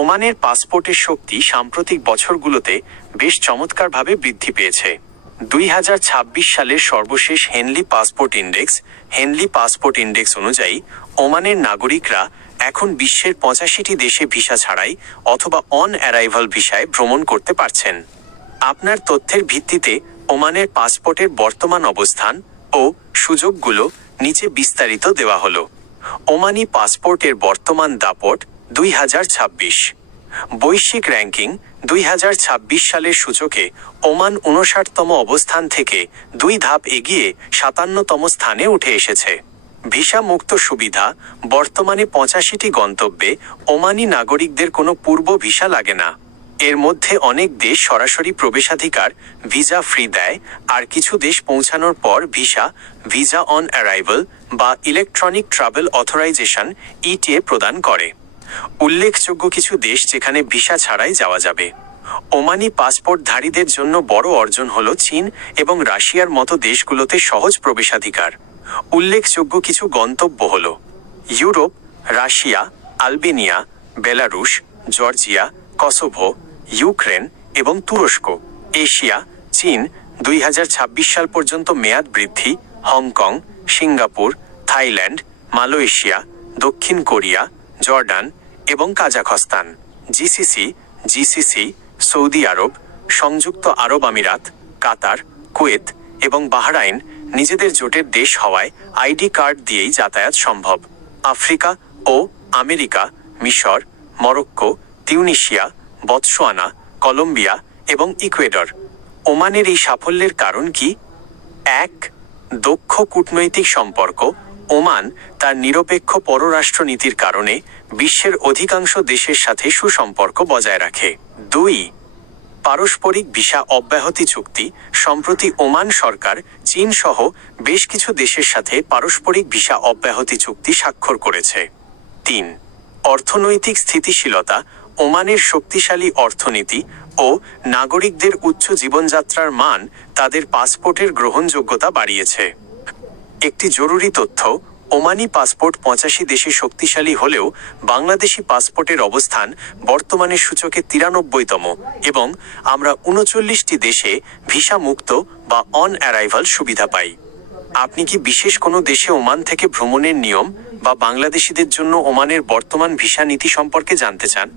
ওমানের পাসপোর্টের শক্তি সাম্প্রতিক বছরগুলোতে বেশ চমৎকারভাবে বৃদ্ধি পেয়েছে। 2026 সালের সর্বশেষ হেনলি পাসপোর্ট ইন্ডেক্স অনুযায়ী ওমানের নাগরিকরা এখন বিশ্বের 85টি দেশে ভিসা ছাড়াই অথবা অন অ্যারাইভাল ভিসায় ভ্রমণ করতে পারছেন। আপনার তথ্যের ভিত্তিতে ওমানের পাসপোর্টের বর্তমান অবস্থান ও সুযোগগুলো নিচে বিস্তারিত দেওয়া হলো। ওমানি পাসপোর্টের বর্তমান দাপট 2026 বৈশ্বিক র্যাঙ্কিং 2026 সালের সূচকে ওমান 59তম অবস্থান থেকে 2 ধাপ এগিয়ে 57তম স্থানে উঠে এসেছে। ভিসা মুক্ত সুবিধা বর্তমানে 85টি গন্তব্যে ওমানি নাগরিকদের কোনো পূর্ব ভিসা লাগে না। এর মধ্যে অনেক দেশ সরাসরি প্রবেশাধিকার ভিসা ফ্রি দেয়, আর কিছু দেশ পৌঁছানোর পর ভিসা অন অ্যারাইভাল বা ইলেকট্রনিক ট্রাভেল অথরাইজেশন ইটিএ প্রদান করে। উল্লেখযোগ্য কিছু দেশ যেখানে ভিসা ছাড়াই যাওয়া যাবে। ওমানি পাসপোর্টধারীদের জন্য বড় অর্জন হল চীন এবং রাশিয়ার মতো দেশগুলোতে সহজ প্রবেশাধিকার। উল্লেখযোগ্য কিছু গন্তব্য হল Europe, Russia, Albania, Belarus, Georgia, Kosovo, Ukraine এবং তুরস্ক। এশিয়া, চীন 2026 সাল পর্যন্ত মেয়াদ বৃদ্ধি, হংকং, সিঙ্গাপুর, থাইল্যান্ড, মালয়েশিয়া, দক্ষিণ কোরিয়া, জর্ডান এবং কাজাখস্তান। জিসিসি, সৌদি আরব, সংযুক্ত আরব আমিরাত, কাতার, কুয়েত এবং বাহরাইন নিজেদের জোটের দেশ হওয়ায় আইডি কার্ড দিয়েই যাতায়াত সম্ভব। আফ্রিকা ও আমেরিকা, মিশর, মরক্কো, তিউনিসিয়া, বতসোয়ানা, কলম্বিয়া এবং ইকুয়েডর। ওমানের এই সাফল্যের কারণ কি? 1. দক্ষ কূটনৈতিক সম্পর্ক। ওমান তার নিরপেক্ষ পররাষ্ট্রনীতির কারণে বিশ্বের অধিকাংশ দেশের সাথে সুসম্পর্ক বজায় রাখে। 2. পারস্পরিক ভিসা অব্যাহতি চুক্তি। সম্প্রতি ওমান সরকার চীন সহ বেশ কিছু দেশের সাথে পারস্পরিক ভিসা অব্যাহতি চুক্তি স্বাক্ষর করেছে। 3. অর্থনৈতিক স্থিতিশীলতা। ওমানের শক্তিশালী অর্থনীতি ও নাগরিকদের উচ্চ জীবনযাত্রার মান তাদের পাসপোর্টের গ্রহণযোগ্যতা বাড়িয়েছে। একটি জরুরি তথ্য, ওমানি পাসপোর্ট 85 দেশে শক্তিশালী হলেও বাংলাদেশি পাসপোর্টের অবস্থান বর্তমানে সূচকে 93তম এবং আমরা 39টি দেশে ভিসা মুক্ত বা অন অ্যারাইভাল সুবিধা পাই। আপনি কি বিশেষ কোনো দেশে ওমান থেকে ভ্রমণের নিয়ম বা বাংলাদেশিদের জন্য ওমানের বর্তমান ভিসা নীতি সম্পর্কে জানতে চান?